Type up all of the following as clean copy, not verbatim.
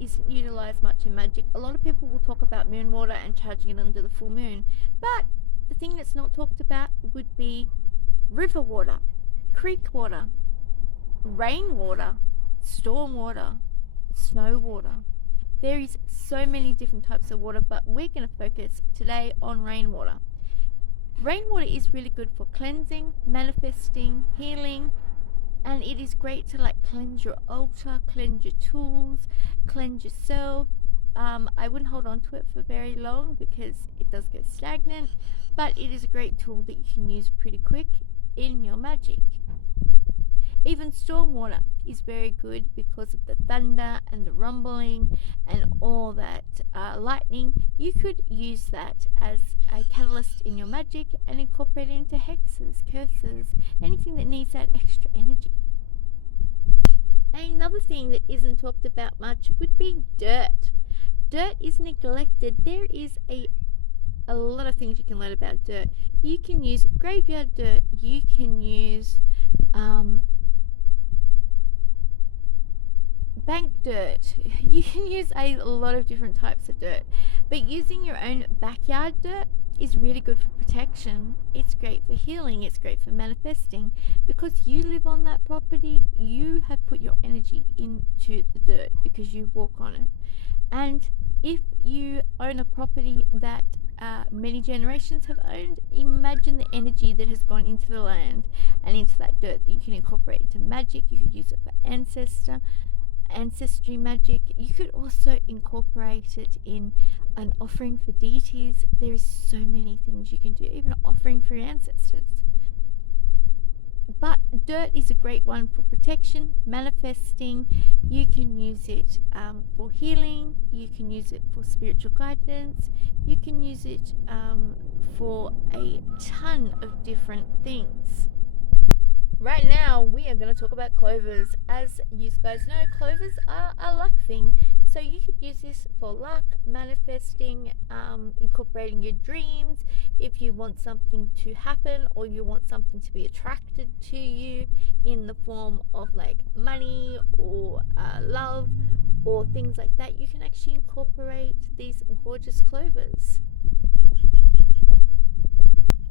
isn't utilized much in magic. A lot of people will talk about moon water and charging it under the full moon, but the thing that's not talked about would be river water, creek water, rainwater, storm water, snow water. There is so many different types of water, but we're going to focus today on rainwater. Rainwater is really good for cleansing, manifesting, healing, and it is great to like cleanse your altar, cleanse your tools, cleanse yourself. I wouldn't hold on to it for very long because it does go stagnant, but it is a great tool that you can use pretty quick in your magic. Even stormwater is very good because of the thunder and the rumbling and all that lightning. You could use that as a catalyst in your magic and incorporate it into hexes, curses, anything that needs that extra energy. Another thing that isn't talked about much would be dirt. Dirt is neglected. There is a lot of things you can learn about dirt. You can use graveyard dirt. You can use bank dirt. You can use a lot of different types of dirt, but using your own backyard dirt is really good for protection. It's great for healing. It's great for manifesting. Because you live on that property, you have put your energy into the dirt because you walk on it. And if you own a property that many generations have owned, imagine the energy that has gone into the land and into that dirt that you can incorporate into magic. You could use it for ancestry magic. You could also incorporate it in an offering for deities. There is so many things you can do, even an offering for your ancestors. But dirt is a great one for protection, manifesting. You can use it for healing. You can use it for spiritual guidance. You can use it for a ton of different things. Right now, we are going to talk about clovers. As you guys know, clovers are a luck thing. So you could use this for luck, manifesting, incorporating your dreams. If you want something to happen or you want something to be attracted to you in the form of like money or love or things like that, you can actually incorporate these gorgeous clovers.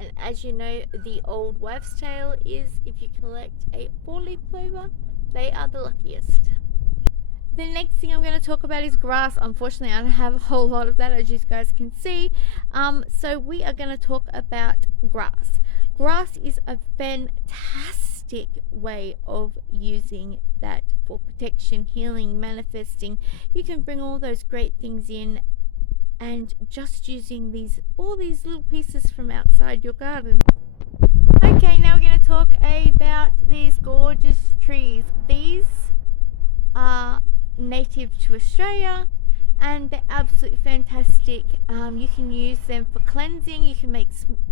And as you know, the old wives' tale is if you collect a 4-leaf clover, they are the luckiest. The next thing I'm going to talk about is grass. Unfortunately, I don't have a whole lot of that, as you guys can see. So we are going to talk about grass. Grass is a fantastic way of using that for protection, healing, manifesting. You can bring all those great things in, and just using all these little pieces from outside your garden. Okay, now we're going to talk about these gorgeous trees. These are native to Australia and they're absolutely fantastic. You can use them for cleansing. You can make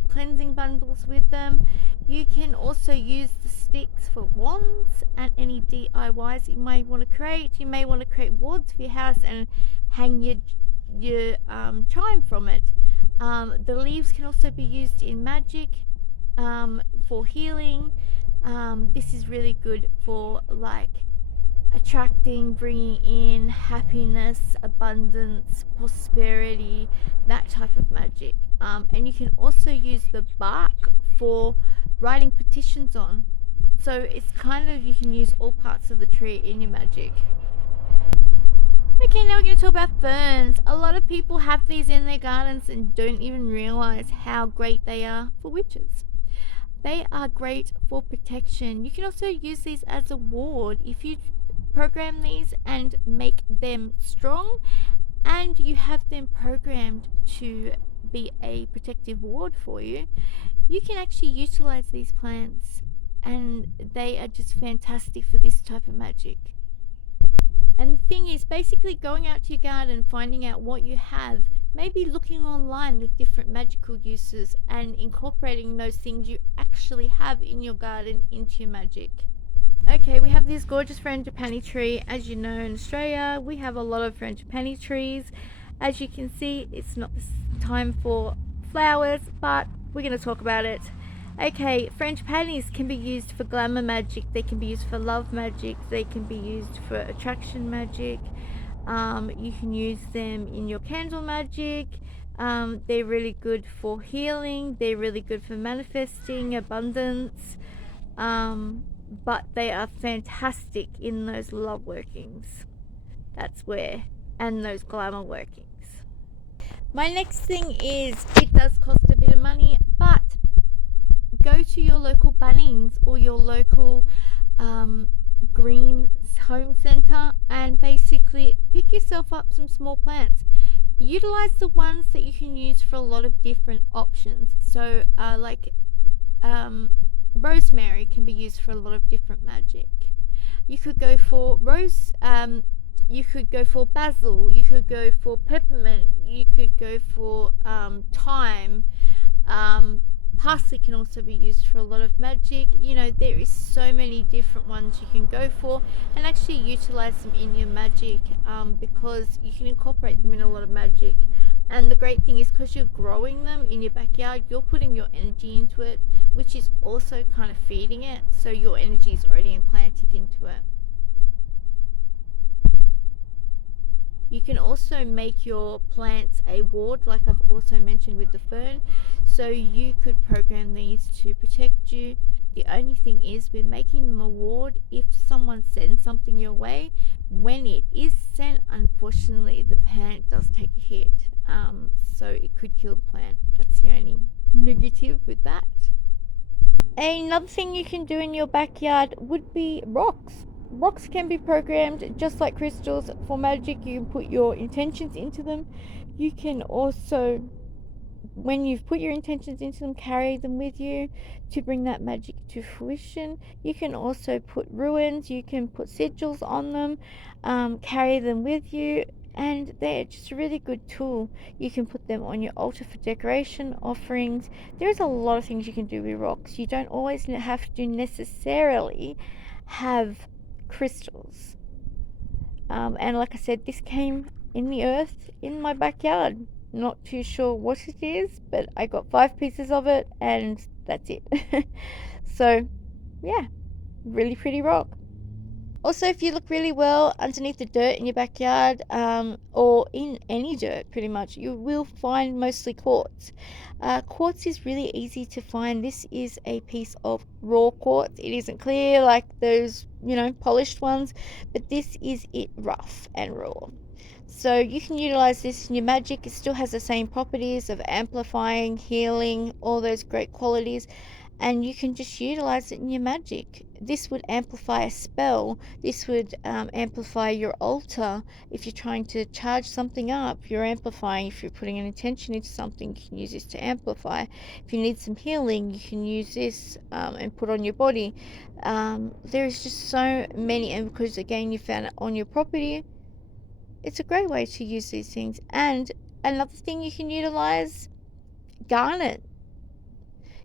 cleansing bundles with them. You can also use the sticks for wands and any DIYs you may want to create. You may want to create wards for your house and hang your chime from it. The leaves can also be used in magic for healing. This is really good for like attracting, bringing in happiness, abundance, prosperity, that type of magic. And you can also use the bark for writing petitions on. So it's kind of, you can use all parts of the tree in your magic. Okay, now we're going to talk about ferns. A lot of people have these in their gardens and don't even realize how great they are for witches. They are great for protection. You can also use these as a ward. If you program these and make them strong and you have them programmed to be a protective ward for you, you can actually utilize these plants, and they are just fantastic for this type of magic. And the thing is, basically going out to your garden, finding out what you have, maybe looking online with different magical uses and incorporating those things you actually have in your garden into your magic. Okay, we have this gorgeous frangipani tree. As you know, in Australia, we have a lot of frangipani trees. As you can see, it's not the time for flowers, but we're going to talk about it. Okay, frangipanis can be used for glamour magic, they can be used for love magic, they can be used for attraction magic. You can use them in your candle magic. They're really good for healing. They're really good for manifesting abundance. But they are fantastic in those love workings. That's where, and those glamour workings. My next thing is, it does cost a bit of money, but go to your local Bunnings or your local green home center and basically pick yourself up some small plants. Utilize the ones that you can use for a lot of different options. So like rosemary can be used for a lot of different magic. You could go for you could go for basil, you could go for peppermint, you could go for thyme. Parsley can also be used for a lot of magic. You know, there is so many different ones you can go for and actually utilize them in your magic, because you can incorporate them in a lot of magic. And the great thing is, because you're growing them in your backyard, you're putting your energy into it, which is also kind of feeding it, so your energy is already implanted into it. You can also make your plants a ward, like I've also mentioned with the fern, so you could program these to protect you. The only thing is, with making them a ward, if someone sends something your way, when it is sent, unfortunately the plant does take a hit, so it could kill the plant. That's the only negative with that. Another thing you can do in your backyard would be rocks. Rocks can be programmed just like crystals for magic. You can put your intentions into them. You can also, when you've put your intentions into them, carry them with you to bring that magic to fruition. You can also put runes, you can put sigils on them, carry them with you, and they're just a really good tool. You can put them on your altar for decoration, offerings. There's a lot of things you can do with rocks. You don't always have to necessarily have crystals. And like I said, this came in the earth in my backyard. Not too sure what it is, but I got 5 pieces of it and that's it. So yeah, really pretty rock. Also, if you look really well underneath the dirt in your backyard, or in any dirt pretty much, you will find mostly quartz. Quartz is really easy to find. This is a piece of raw quartz. It isn't clear like those, polished ones, but this is it rough and raw. So you can utilize this in your magic. It still has the same properties of amplifying, healing, all those great qualities, and you can just utilize it in your magic. This would amplify a spell. This would amplify your altar. If you're trying to charge something up, you're amplifying. If you're putting an intention into something, you can use this to amplify. If you need some healing, you can use this and put on your body. There's just so many, and because again you found it on your property, it's a great way to use these things. And another thing you can utilize, garnet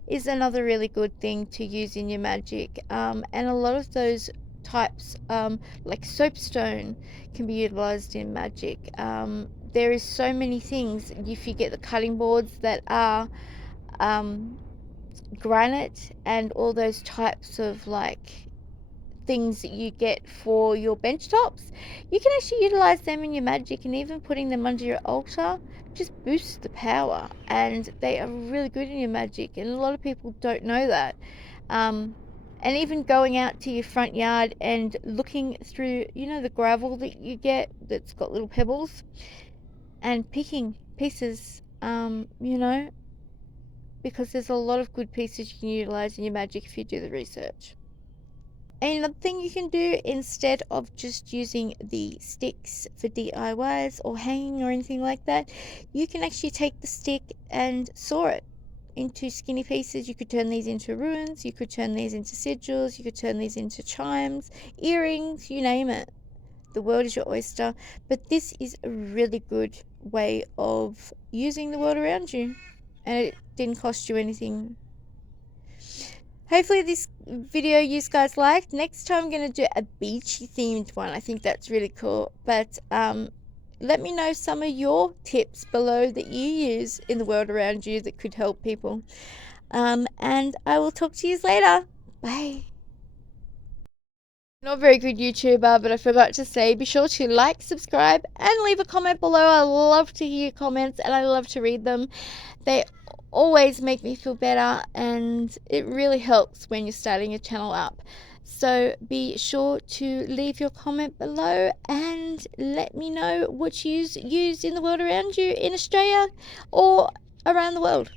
is another really good thing to use in your magic. And a lot of those types, like soapstone, can be utilized in magic. There is so many things. If you get the cutting boards that are granite and all those types of things that you get for your bench tops, you can actually utilize them in your magic, and even putting them under your altar just boosts the power, and they are really good in your magic, and a lot of people don't know that. And even going out to your front yard and looking through, the gravel that you get that's got little pebbles, and picking pieces, because there's a lot of good pieces you can utilize in your magic if you do the research. Another thing you can do, instead of just using the sticks for DIYs or hanging or anything like that, you can actually take the stick and saw it into skinny pieces. You could turn these into runes, you could turn these into sigils, you could turn these into chimes, earrings, you name it. The world is your oyster. But this is a really good way of using the world around you, and it didn't cost you anything. Hopefully this video you guys liked. Next time I'm going to do a beachy themed one. I think that's really cool. But let me know some of your tips below that you use in the world around you that could help people. And I will talk to you later. Bye. Not a very good YouTuber, but I forgot to say, be sure to like, subscribe, and leave a comment below. I love to hear comments and I love to read them. They always make me feel better, and it really helps when you're starting a channel up. So be sure to leave your comment below and let me know what you used in the world around you in Australia or around the world.